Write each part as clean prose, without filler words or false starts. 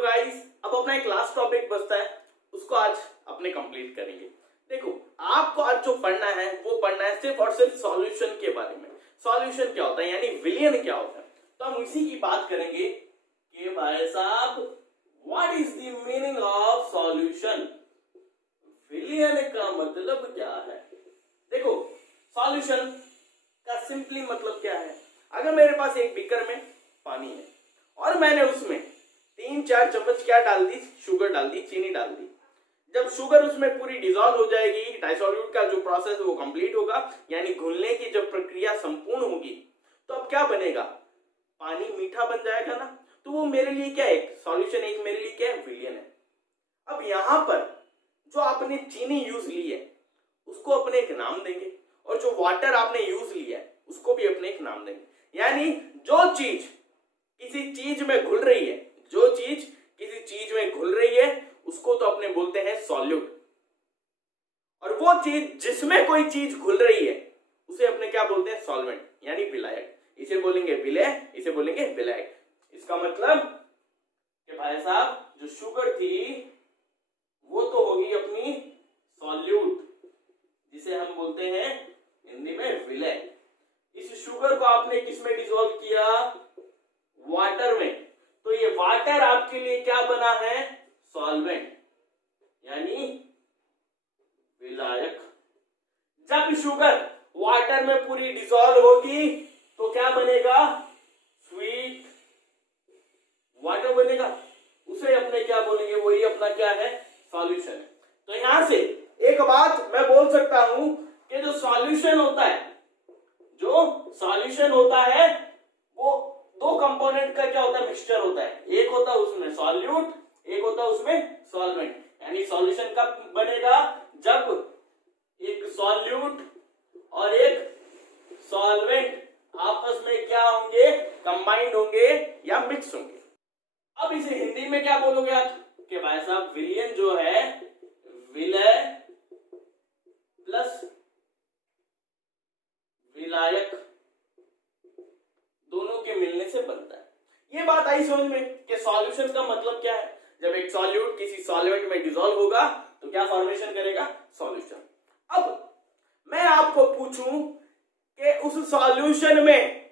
Hello guys, अब अपना एक लास्ट टॉपिक बचता है, उसको आज अपने कंप्लीट करेंगे। देखो, आपको आज जो पढ़ना है वो पढ़ना है सिर्फ और सिर्फ सॉल्यूशन के बारे में। सॉल्यूशन क्या होता है, यानी विलियन क्या होता है, तो हम इसी की बात करेंगे कि भाई साहब what is the meaning of solution, विलियन का मतलब क्या है। देखो, सॉल्यूशन का सिंपली मतलब क्या है, अगर मेरे पास एक बीकर में पानी है और मैंने उसमें 3-4 चम्मच क्या डाल दी, शुगर डाल दी, चीनी डाल दी। जब शुगर उसमें पूरी डिसॉल्व हो जाएगी, डाइसॉल्यूट का जो प्रोसेस है वो कंप्लीट होगा, यानी घुलने की जब प्रक्रिया संपूर्ण होगी, तो अब क्या बनेगा, पानी मीठा बन जाएगा ना। तो वो मेरे लिए क्या है, सॉल्यूशन एक मेरे लिए क्या है, विलियन है। अब यहां पर जो आपने चीनी यूज ली है उसको अपने एक नाम देंगे, और जो वाटर आपने यूज लिया है उसको भी अपने एक नाम देंगे। यानी जो चीज किसी चीज में घुल रही है, जो चीज किसी चीज में घुल रही है उसको तो अपने बोलते हैं सॉल्यूट, और वो चीज जिसमें कोई चीज घुल रही है उसे अपने क्या बोलते हैं, सॉल्वेंट, यानी विलायक। इसे बोलेंगे विलय, इसे बोलेंगे विलायक। इसका मतलब कि भाई साहब जो शुगर थी वो तो होगी अपनी सॉल्यूट, जिसे हम बोलते हैं हिंदी में विलय। इस शुगर को आपने किसमें डिसॉल्व किया, वाटर में, तो ये वाटर आपके लिए क्या बना है, सॉल्वेंट, यानी विलायक। जब शुगर वाटर में पूरी डिसॉल्व होगी तो क्या बनेगा, स्वीट वाटर बनेगा, उसे अपने क्या बोलेंगे, वही अपना क्या है, सॉल्यूशन है। तो यहां से एक बात मैं बोल सकता हूं कि जो सॉल्यूशन होता है, जो सॉल्यूशन होता है वो दो कंपोनेंट का क्या होता है, मिक्सचर होता है। एक होता है उसमें सॉल्यूट, एक होता है उसमें सॉल्वेंट। यानी सॉल्यूशन कब बनेगा, जब एक सॉल्यूट और एक सॉल्वेंट आपस में क्या होंगे, कंबाइंड होंगे या मिक्स होंगे। अब इसे हिंदी में क्या बोलोगे आप कि भाई साहब विलियन जो है विलय प्लस विलायक दोनों के मिलने से बनता है। ये बात आई समझ में कि सॉल्यूशन का मतलब क्या है। जब एक सॉल्यूट किसी सॉल्वेंट में डिसॉल्व होगा तो क्या फॉर्मेशन करेगा, सॉल्यूशन। अब मैं आपको पूछूं कि उस सॉल्यूशन में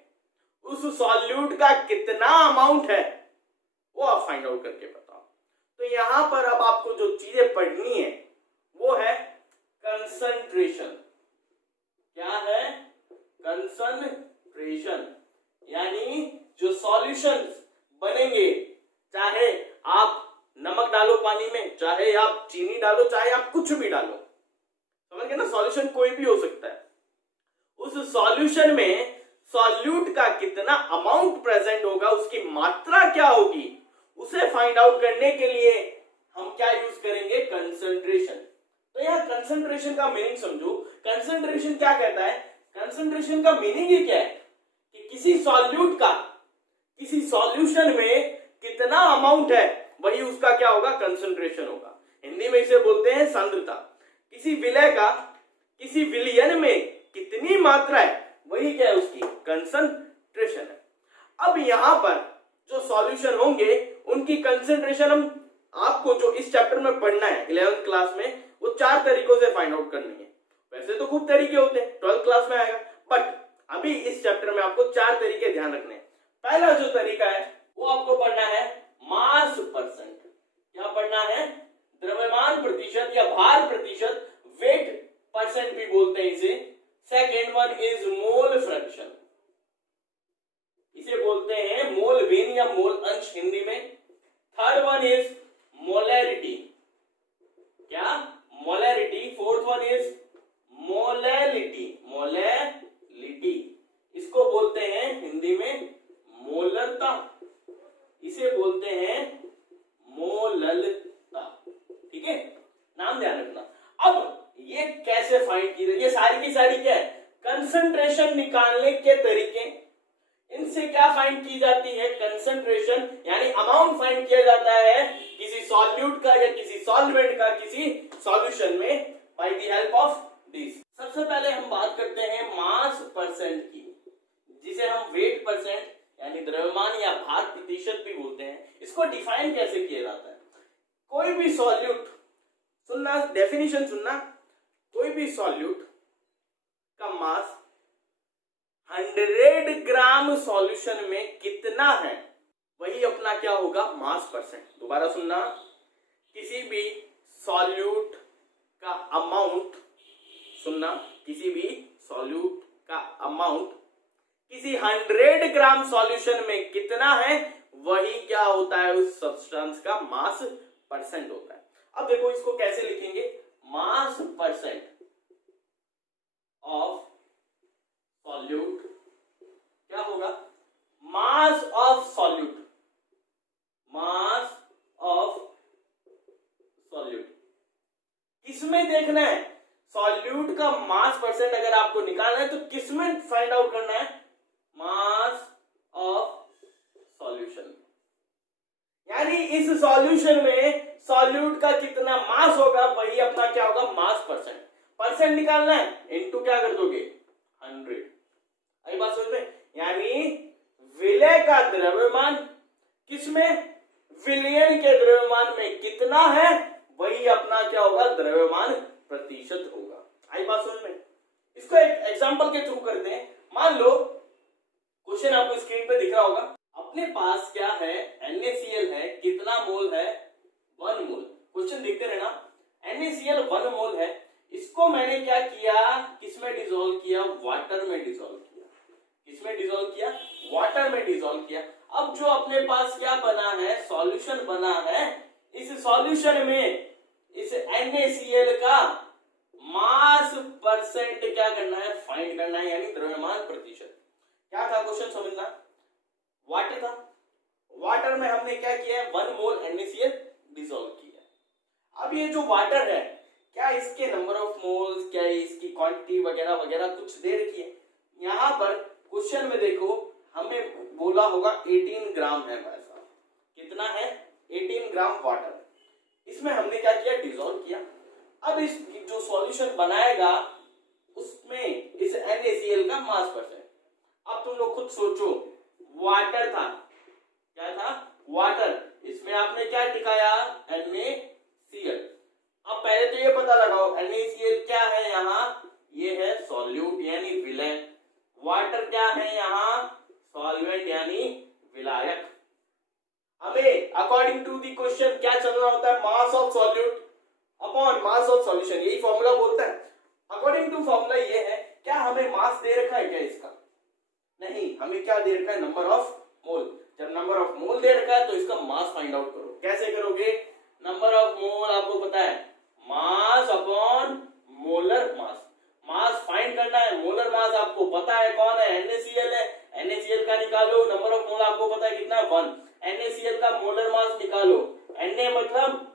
उस सॉल्यूट का कितना अमाउंट है वो आप फाइंड आउट करके बताओ। तो यहां पर अब आपको जो चीजें पढ़नी है वो है कंसंट्रेशन। क्या है, कंसंट्रेशन, यानी जो सॉल्यूशंस बनेंगे, चाहे आप नमक डालो पानी में, चाहे आप चीनी डालो, चाहे आप कुछ भी डालो, समझ गए ना, सॉल्यूशन कोई भी हो सकता है। उस सॉल्यूशन में सॉल्यूट का कितना अमाउंट प्रेजेंट होगा, उसकी मात्रा क्या होगी, उसे फाइंड आउट करने के लिए हम क्या यूज करेंगे, कंसंट्रेशन। तो यहां कंसंट्रेशन का मीनिंग समझो। कंसंट्रेशन क्या कहता है, कंसंट्रेशन का मीनिंग ही क्या है कि किसी सॉल्यूट का किसी सॉल्यूशन में कितना अमाउंट है वही उसका क्या होगा, कंसंट्रेशन होगा। हिंदी में इसे बोलते हैं सांद्रता। किसी विलय का किसी विलियन में कितनी मात्रा है वही क्या है, उसकी कंसंट्रेशन है। अब यहां पर जो सॉल्यूशन होंगे उनकी कंसंट्रेशन हम आपको जो इस चैप्टर में पढ़ना है 11th क्लास में, वो 4 तरीकों से फाइंड आउट करनी है। वैसे तो खूब तरीके होते हैं, 12th क्लास में आएगा, बट अभी इस चैप्टर में आपको 4 तरीके ध्यान रखने हैं। पहला जो तरीका है वो आपको पढ़ना है मास परसेंट। क्या पढ़ना है, द्रव्यमान प्रतिशत या भार प्रतिशत, वेट परसेंट भी बोलते हैं इसे। Second one is mole fraction, इसे बोलते हैं मोल भिन्न या मोल अंश हिंदी में। थर्ड वन इज मोलैरिटी, क्या, molarity. Fourth one is molality, molality, इसको बोलते हैं हिंदी में मोलरता, इसे बोलते हैं मोललता। ठीक है, नाम ध्यान रखना। अब ये कैसे फाइंड की जाए, ये सारी की सारी क्या है, कंसंट्रेशन निकालने के तरीके। इनसे क्या फाइंड की जाती है, कंसंट्रेशन, यानी अमाउंट फाइंड किया जाता है किसी सॉल्यूट का या किसी सॉल्वेंट का किसी सॉल्यूशन में by the help of this. सबसे पहले हम बात करते हैं मास परसेंट की, जिसे हम वेट परसेंट यानी द्रव्यमान या भार प्रतिशत भी बोलते हैं। इसको डिफाइन डिफाइन कैसे किया जाता है? कोई भी सॉल्यूट, सुनना डेफिनेशन सुनना, कोई भी सॉल्यूट का मास 100 ग्राम सॉल्यूशन में कितना है वही अपना क्या होगा? मास परसेंट। दोबारा सुनना, किसी भी सॉल्यूट का अमाउंट, सुनना, किसी भी सॉल्यूट का अमाउंट किसी 100 ग्राम सॉल्यूशन में कितना है वही क्या होता है? उस सब्सटेंस का मास परसेंट होता है। अब देखो इसको कैसे लिखेंगे? मास परसेंट ऑफ सॉल्यूट क्या होगा? Mass of solute, mass of solute किसमें देखना है? सॉल्यूट का मास परसेंट अगर आपको निकालना है तो किसमें फाइंड आउट करना है? Mass of solution. यानी इस सॉल्यूशन में सॉल्यूट का कितना मास होगा वही अपना क्या होगा? मास परसेंट। परसेंट निकालना है, इनटू क्या कर दोगे? 100। आई बात समझ में? यानी विलय का द्रव्यमान किसमें? विलयन के द्रव्यमान में कितना है वही अपना क्या होगा? द्रव्यमान प्रतिशत होगा। आई बात समझ में? इसको एक एग्जांपल के थ्रू करते हैं। मान लो क्वेश्चन आपको स्क्रीन पे दिख रहा होगा, अपने पास क्या है? NaCl है, कितना मोल है? 1 मोल। क्वेश्चन देखते रहना, NaCl 1 मोल है, इसको मैंने क्या किया? किसमें डिसॉल्व किया? वाटर में डिसॉल्व किया। किसमें डिसॉल्व किया? वाटर में डिसॉल्व किया। अब जो अपने पास क्या बना है? सॉल्यूशन बना है। इस सॉल्यूशन में इस NaCl का मास परसेंट क्या करना है? फाइंड करना है, यानी द्रव्यमान प्रतिशत। क्या था क्वेश्चन समझना? वाटर था, वाटर में हमने क्या किया है? 1 मोल NaCl डिसॉल्व किया। अब ये जो वाटर है, क्या इसके नंबर ऑफ मोल्स, क्या इसकी क्वांटिटी वगैरह वगैरह कुछ दे रखी है? यहां पर क्वेश्चन में देखो हमें बोला होगा 18 ग्राम है भाई साहब। कितना है? 18 ग्राम वाटर। इसमें हमने क्या किया? डिसॉल्व किया। अब इस जो सॉल्यूशन बनाएगा उसमें इस NaCl का मास परसेंट। अब तुम लोग खुद सोचो, वाटर था, क्या था? वाटर। इसमें आपने क्या टिकाया? NaCl। अब पहले तो ये पता लगाओ NaCl क्या है यहाँ? ये है सॉल्यूट यानी विलय। वाटर क्या है यहाँ? सॉल्वेंट यानी विलायक। हमें अकॉर्डिंग टू द क्वेश्चन क्या चलना होता है? Mass of solute upon mass of solution, यही फॉर्मूला बोलता है। अकॉर्डिंग टू फॉर्मूला ये है। क्या हमें मास दे रखा है क्या इसका? नहीं, हमें क्या दे रखा है? Number of mole. जब नंबर ऑफ मोल दे रखा है तो इसका मास फाइंड आउट करो। कैसे करोगे? नंबर ऑफ मोल आपको पता है, mass upon molar mass. Mass find करना है, मोलर मास आपको पता है कौन है? NaCl है। NaCl का निकालो, नंबर ऑफ मोल आपको पता है कितना? 1। NaCl का मोलर मास निकालो। Na मतलब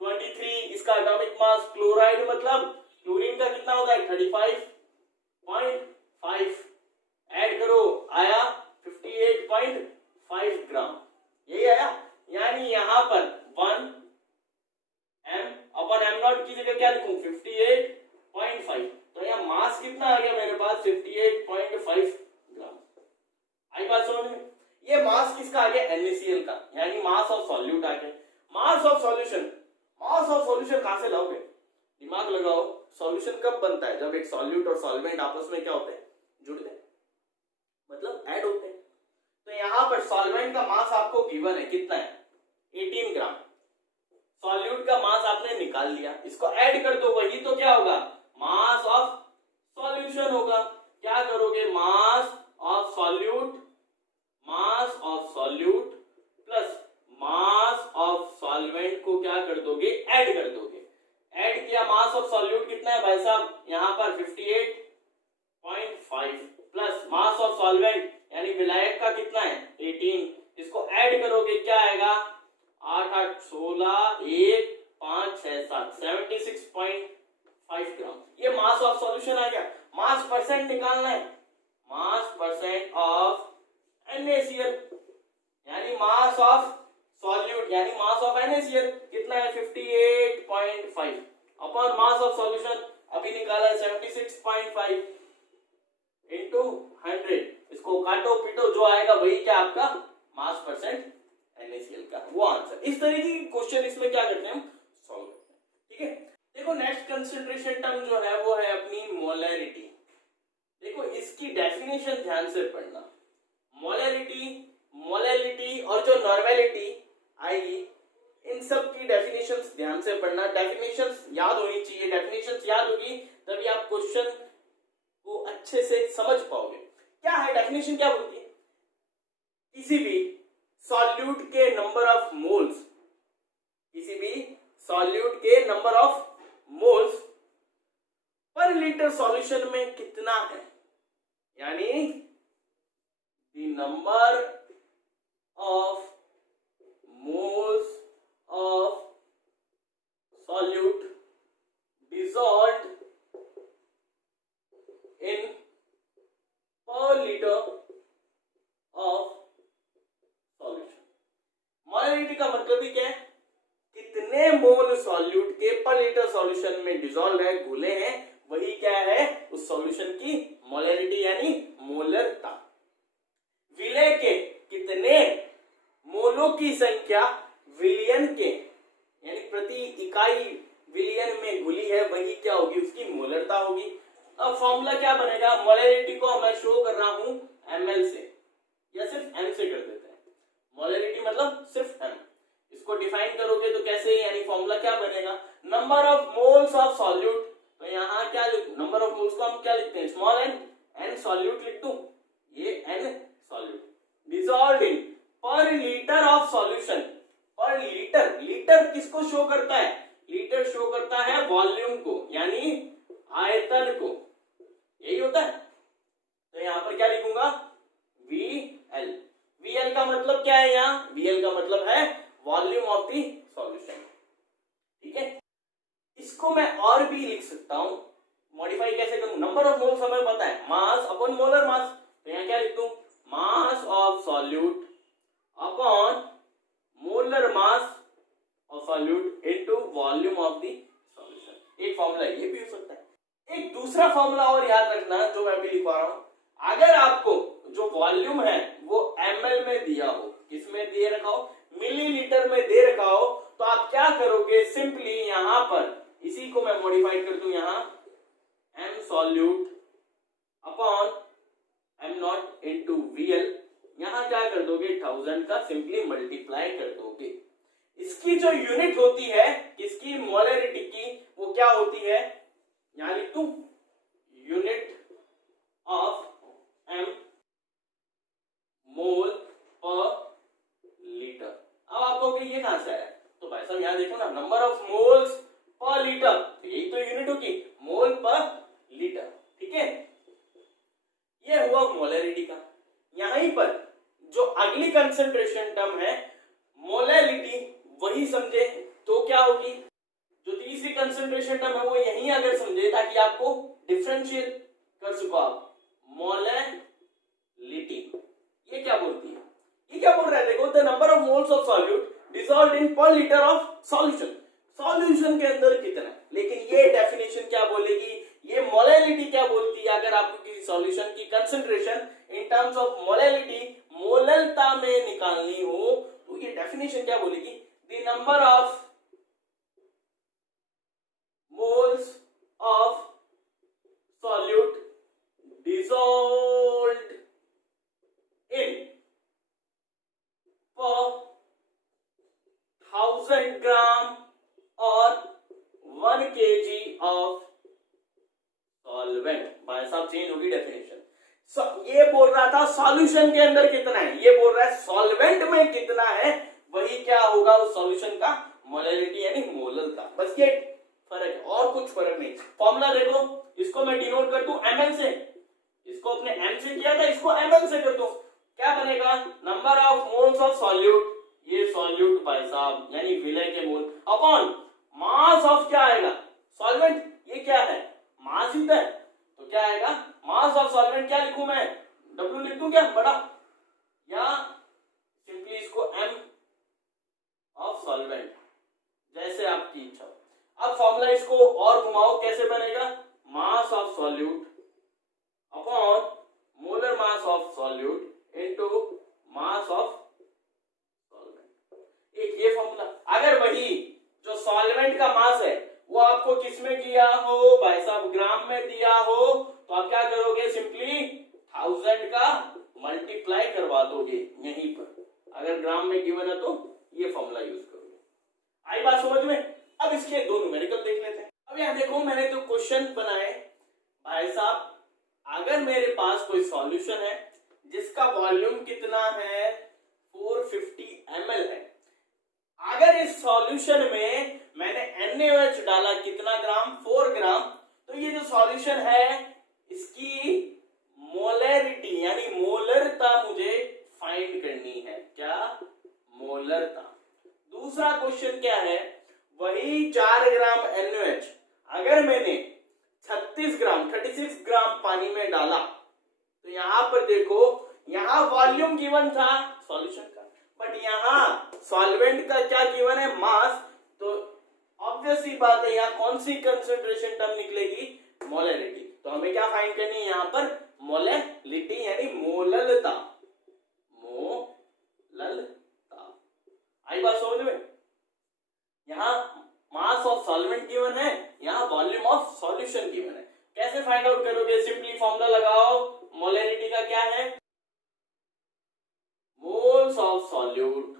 23, इसका एटॉमिक मास। क्लोराइड मतलब क्लोरीन का कितना होता है? 35.5। ऐड करो, आया 58.5 ग्राम। यही आया। यानी यहां पर 1 m अपॉन m0 की जगह क्या लिखूं? 58.5। तो यहां मास कितना आ गया मेरे पास? 58.5 ग्राम। आई बात समझ में? ये मास किसका आ गया? NaCl का, यानी मास ऑफ सॉल्यूट आ गया। Mass of solution, mass of solution कहां से लाओगे? दिमाग लगाओ। सॉल्यूशन कब बनता है? जब एक सॉल्यूट और सॉल्वेंट आपस में क्या होते हैं? जुड़ते हैं, मतलब ऐड होते हैं। तो यहां पर सॉल्वेंट का मास आपको गिवन है, कितना है? 18 ग्राम। सॉल्यूट का मास आपने निकाल लिया, इसको ऐड कर दो, वही तो क्या होगा? मास ऑफ सॉल्यूशन होगा। क्या करोगे? Mass of solute, mass of solute plus mass of solvent को क्या कर दोगे? ऐड कर दोगे। ऐड किया, मास ऑफ सॉल्यूट कितना है भाई साहब? यहां पर 58.5 प्लस मास ऑफ सॉल्वेंट यानी विलायक का कितना है? 18। इसको ऐड करोगे, क्या आएगा? 8 8 16 1 5 6 7 76.5 ग्राम। ये मास ऑफ सॉल्यूशन आ गया। मास परसेंट निकालना है, मास परसेंट ऑफ NaCl यानी मास ऑफ सॉल्यूट यानी मास ऑफ NaCl कितना है? 58.5 अपॉन मास ऑफ सॉल्यूशन अभी निकाला है 76.5 इंटू 100। इसको काटो पीटो, जो आएगा वही क्या आपका? मास परसेंट NaCl का। वो आंसर। इस तरीके के क्वेश्चन इसमें क्या करते हैं हम सॉल्व करते हैं। ठीक है, देखो नेक्स्ट कंसंट्रेशन टर्म जो है वो है अपनी मोलैरिटी। देखो इसकी डेफिनेशन ध्यान से पढ़ना। मोलैरिटी, मोलैलिटी और जो नॉर्मेलिटी आएगी, इन सब की डेफिनेशंस ध्यान से पढ़ना। डेफिनेशंस याद होनी चाहिए, डेफिनेशंस याद होगी तभी आप क्वेश्चन को अच्छे से समझ पाओगे। क्या है डेफिनेशन, क्या बोलती है? किसी भी सॉल्यूट के नंबर ऑफ मोल्स, किसी भी सॉल्यूट के number of moles per litre solution में कितना है, यानी the number of moles of solute dissolved in per liter of solution। Molarity का मतलब ही क्या है? कितने मोल सॉल्यूट के पर लीटर सॉल्यूशन में डिसॉल्व है, घुले हैं, वही क्या है उस सॉल्यूशन की मोलैरिटी यानी मोलरता। विलय के कितने मोलों की संख्या विलियन के यानी प्रति इकाई विलियन में घुली है, वही क्या होगी उसकी मोलरता होगी। अब फॉर्मूला क्या बनेगा? मोलैरिटी को मैं शो कर रहा हूं ml से या सिर्फ m से कर देते हैं। मोलैरिटी मतलब सिर्फ m, इसको डिफाइन करोगे तो कैसे, यानी फॉर्मूला क्या बनेगा? Number of moles of solute, तो यहाँ क्या नंबर ऑफ मोल्स को हम क्या लिखते हैं? स्मॉल n सॉल्यूट लिख दूं, ये n सॉल्यूट डिसॉल्व्ड इन पर लीटर ऑफ सॉल्यूशन। पर लीटर, लीटर किसको शो करता है? लीटर शो करता है वॉल्यूम को यानी आयतन को, यही होता है। तो यहां पर क्या लिखूंगा? VL। VL का मतलब क्या है? यहाँ VL का मतलब है वॉल्यूम ऑफ द सॉल्यूशन। ठीक है, इसको मैं और भी लिख सकता हूं, मॉडिफाई कैसे करूं? नंबर ऑफ मोल्स हमें पता है, मास अपॉन मोलर मास, तो यहाँ क्या लिख दूं? Mass of solute upon molar mass of solute into volume of the solution. एक फॉर्मूला ये भी हो सकता है। एक दूसरा फॉर्मूला और याद रखना जो मैं भी लिखवा रहा हूं। अगर आपको जो वॉल्यूम है वो ml में दिया हो, किसमें दे रखा हो? मिलीलीटर में दे रखा हो, तो आप क्या करोगे? सिंपली यहां पर इसी को मैं मॉडिफाई कर दूं, यहां m solute upon m not into VL, यहां क्या कर दोगे? 1000 का सिंपली मल्टीप्लाई कर दोगे। इसकी जो यूनिट होती है किसकी? मोलैरिटी की, वो क्या होती है? यहां लिख दूं यूनिट ऑफ m मोल पर लीटर। अब आप कहोगे ये कहां से आया? तो भाई साहब यहां देखो ना, number of moles per litre, यही तो यूनिट होगी, मोल पर लीटर। ठीक है, ये हुआ मोलैरिटी का। यहीं पर जो अगली कंसंट्रेशन टर्म है मोलैलिटी, वही समझे तो क्या होगी? जो तीसरी कंसंट्रेशन टर्म है वो यहीं अगर समझे ताकि आपको डिफरेंशिएट कर सको आप। मोलैलिटी ये क्या बोलती है? ये क्या बोल रहा है? देखो, the number of moles of solute dissolved in पर लीटर ऑफ सॉल्यूशन, सॉल्यूशन के अंदर कितना है। लेकिन ये डेफिनेशन क्या बोलेगी? ये मोलैलिटी क्या बोलती है? अगर आपको किसी सॉल्यूशन की concentration in terms of molality, मोललता में निकालनी हो, तो ये डेफिनेशन क्या बोलेगी? The number of moles of solute dissolved in per 1000 ग्राम और 1 kg ऑफ सॉल्वेंट। भाई साहब चेंज होगी डेफिनेशन। ये बोल रहा था सॉल्यूशन के अंदर कितना है, ये बोल रहा है सॉल्वेंट में कितना है, वही क्या होगा उस सॉल्यूशन का मोलैलिटी यानी मोललता। बस ये फर्क है और कुछ फर्क नहीं। फॉर्मूला देखो, इसको मैं डिनोट कर दूं ml से, इसको अपने m से किया था, इसको ml से कर दूं, क्या बनेगा? Number of moles of solute, ये सॉल्यूट भाई साहब यानी विलय के मोल, अपॉन मास ऑफ क्या आएगा? सॉल्वेंट, ये क्या है? मास ही है, तो क्या आएगा? मास ऑफ सॉल्वेंट क्या लिखूं मैं? W लिख दूं क्या बड़ा, या सिंपली इसको m ऑफ सॉल्वेंट, जैसे आपकी इच्छा। अब फॉर्मूला इसको और घुमाओ, कैसे बनेगा? Mass of solute upon molar mass of solute into mass of solvent. एक ठीक, ये फॉर्मूला। अगर वही जो सॉल्वेंट का मास है वो आपको किस में दिया हो भाई साहब, ग्राम में दिया हो, तो आप क्या करोगे, सिंपली 1000 का मल्टीप्लाई करवा दोगे यहीं पर। अगर ग्राम में गिवन है तो ये फॉर्मूला यूज करोगे। आई बात समझ में? अब इसके दो न्यूमेरिकल देख लेते हैं। अब यहां देखो मैंने जो क्वेश्चन बनाए भाई साहब, अगर मेरे पास कोई सॉल्यूशन है जिसका वॉल्यूम कितना है 450 ml है, अगर इस सॉल्यूशन में मैंने NaOH डाला कितना ग्राम, 4 ग्राम, तो ये जो सॉल्यूशन है इसकी मोलरिटी यानी मोलरता मुझे फाइंड करनी है। क्या? मोलरता। दूसरा क्वेश्चन क्या है, वही 4 ग्राम NaOH अगर मैंने 36 ग्राम पानी में डाला, तो यहां पर देखो, यहां वॉल्यूम गिवन था सॉल्यूशन का, बट यहां सॉल्वेंट का क्या गिवन है, मास। तो ऑब्वियस सी बात है यहाँ कौन सी कंसंट्रेशन टर्म निकलेगी, मोलरिटी। तो हमें क्या फाइंड करनी है यहाँ पर, मोलरिटी यानी मोललता। मोललता आई बात समझ में? यहाँ मास ऑफ सॉल्वेंट गिवन है, यहाँ वॉल्यूम ऑफ सॉल्यूशन गिवन है। कैसे फाइंड आउट करोगे, सिंपली फॉर्मूला लगाओ। मोलरिटी का क्या है, moles of solute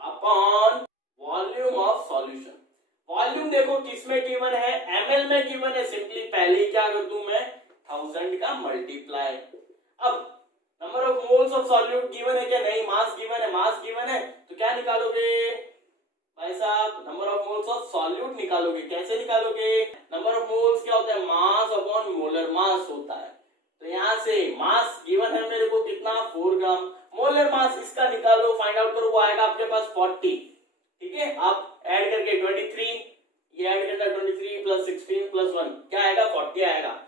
upon volume of solution. Volume देखो किस में गिवन है, ml में गिवन है, सिंपली पहले ही क्या कर दूं मैं, 1000 का मल्टीप्लाई। अब number of moles of solute given है क्या, नहीं, मास गिवन है, मास गिवन है, तो क्या निकालोगे भाई साहब, number of moles of solute निकालोगे। कैसे निकालोगे, नंबर ऑफ मोल्स क्या होता है, मास अपॉन मोलर मास होता है। तो यहां से मास गिवन है मेरे को कितना, 4 ग्राम, मोलर मास इसका निकालो, फाइंड आउट करो, वो आएगा आपके पास 40। ठीक है, आप ऐड करके 23, ये ऐड करना 23 प्लस 16 प्लस 1 क्या आएगा, 40 आएगा।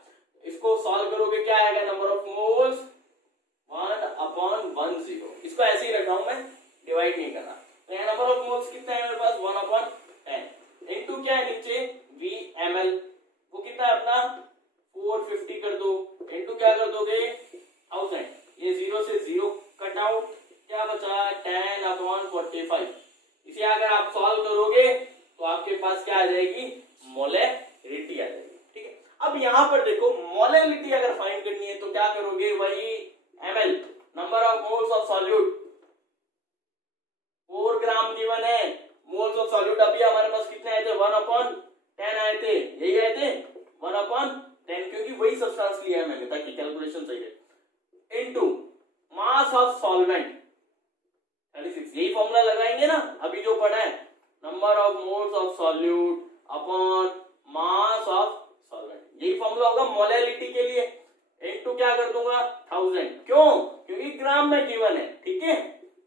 इसको सॉल्व करोगे क्या आएगा, नंबर ऑफ मोल्स 1/10। इसको ऐसे ही रख रहा हूं मैं, डिवाइड नहीं करना। तो यहाँ नंबर ऑफ मोल्स कितना है मेरे पास, 1/10 इनटू क्या है नीचे VmL, वो कितना है अपना 450 कर दो, इनटू क्या कर दोगे 1000, ये 0 से 0 कट आउट, क्या बचा 10/45। इसे अगर आप सॉल्व करोगे तो आपके पास क्या आ जाएगी, मोलरिटी आ जाएगी। ठीक है, अब यहां पर देखो मोलरिटी अगर फाइंड करनी है तो क्या करोगे, वही ml, number of moles of solute, 4 gram given है, मोल्स ऑफ सॉल्यूट अभी हमारे पास कितने आए थे, 1/10 आए थे, यही आए थे 1/10, क्योंकि वही सब्सटेंस लिया है मैंने ताकि कैलकुलेशन सही रहे, इनटू मास ऑफ सॉल्वेंट 36, यही फॉर्मूला लगाएंगे ना अभी जो पढ़ा है, number of moles of solute upon mass of solvent, यही फॉर्मूला होगा मोलरिटी के लिए। इनटू क्या कर दूंगा 1000, क्यों, क्योंकि ग्राम में गिवन है। ठीक है,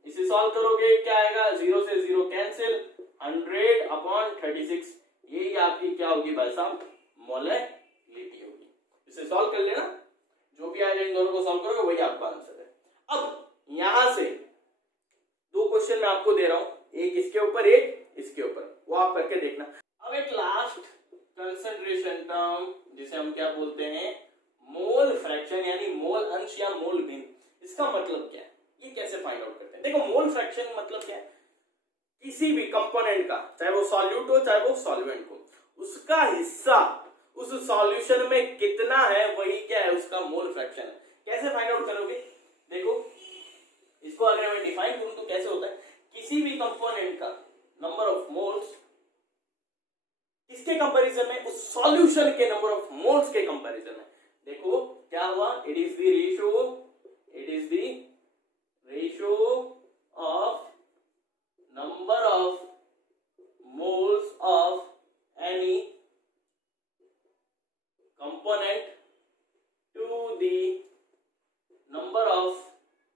इसे सॉल्व करोगे क्या आएगा, 0 से 0 कैंसिल, 100/36, यही आपकी क्या होगी भाई साहब, मोलरिटी होगी। इसे सॉल्व कर लेना, जो भी आएगा इन दोनों को सॉल्व करोगे वही आपका आंसर है। अब यहां से दो क्वेश्चन मैं आपको दे रहा हूं, एक इसके ऊपर एक इसके ऊपर, वो आप करके देखना। अब एक लास्ट कंसंट्रेशन टर्म जिसे हम क्या बोलते हैं, मोल फ्रैक्शन यानी मोल अंश या मोल भिन्न, इसका मतलब क्या है, ये कैसे फाइंड आउट करते हैं। देखो मोल फ्रैक्शन मतलब क्या है, किसी भी कंपोनेंट का, चाहे वो सॉल्यूट हो चाहे वो सॉल्वेंट हो, उसका हिस्सा उस सॉल्यूशन में कितना है वही क्या है, उसका मोल फ्रैक्शन है। कैसे फाइंड आउट करोगे, देखो इसको अगर मैं डिफाइन करूं तो कैसे होता है, किसी भी कंपोनेंट का नंबर ऑफ मोल्स किसके कंपैरिजन में, उस सॉल्यूशन के नंबर ऑफ मोल्स के कंपैरिजन में। देखो क्या हुआ, it is the ratio of number of moles of any component to the number of,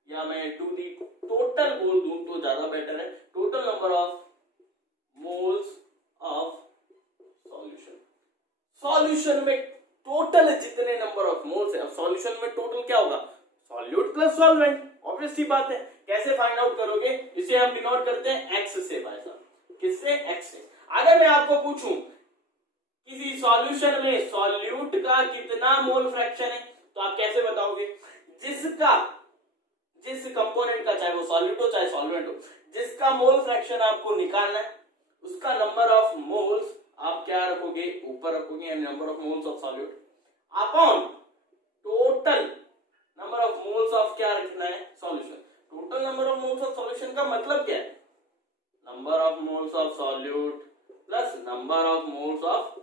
या मैं टू दी टोटल बोल दूं तो ज्यादा बेटर है, total number of moles of solution. Solution में टोटल जितने नंबर ऑफ मोल्स है, अब सॉल्यूशन में टोटल क्या होगा, सॉल्यूट प्लस सॉल्वेंट, ऑब्वियस सी बात है। कैसे फाइंड आउट करोगे, इसे हम डिनोट करते हैं एक्स से भाई साहब, किससे, एक्स से। अगर मैं आपको पूछूं किसी सॉल्यूशन में सॉल्यूट का कितना मोल फ्रैक्शन है, तो आप कैसे बताओगे, जिस कंपोनेंट का, चाहे वो सॉल्यूट हो चाहे सॉल्वेंट हो, जिसका मोल फ्रैक्शन आपको निकालना है उसका नंबर ऑफ मोल्स आप क्या रखोगे, ऊपर रखोगे, यानी number of moles of solute upon total number of moles of क्या रखना है, solution. Total number of moles of solution का मतलब क्या है, number of moles of solute plus number of moles of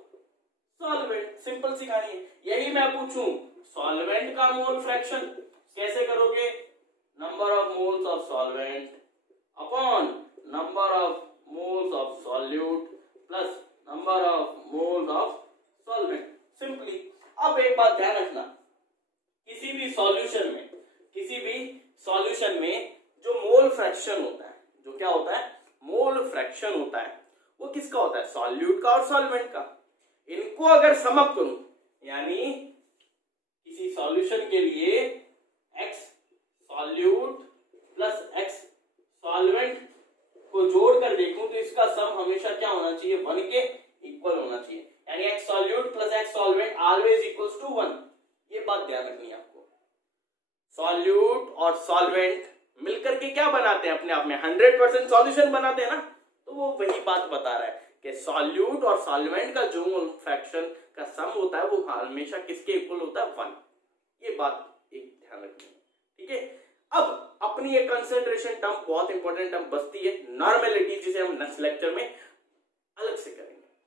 solvent. Simple सी कहानी है। यही मैं पूछूं सॉल्वेंट का मोल फ्रैक्शन कैसे करोगे, number of moles of solvent upon number of moles of solute plus number of moles of solvent, simply. अब एक बात ध्यान रखना, किसी भी सॉल्यूशन में जो मोल फ्रैक्शन होता है, जो क्या होता है, मोल फ्रैक्शन होता है, वो किसका होता है, सॉल्यूट का और सॉल्वेंट का। इनको अगर सम अप करूं, यानी किसी सॉल्यूशन के लिए x solute plus x solvent को जोड़कर देखूं तो इसका सम हमेशा क्या होना चाहिए, 1 के इक्वल होना चाहिए, यानी x solute plus x solvent always equals to 1। ये बात ध्यान रखनी है आपको। सॉल्यूट और सॉल्वेंट मिलकर के क्या बनाते हैं, अपने आप में 100% सॉल्यूशन बनाते हैं ना, तो वो वही बात बता रहा है कि सॉल्यूट और सॉल्वेंट का जो मोल फ्रैक्शन का सम होता है वो हमेशा किसके इक्वल होता है, 1। ये बात एक ध्यान रखनी है, ठीक है। अब अपनी एक कंसंट्रेशन टर्म, बहुत इंपॉर्टेंट टर्म बचती है, नॉर्मेलिटी, जिसे हम नेक्स्ट लेक्चर में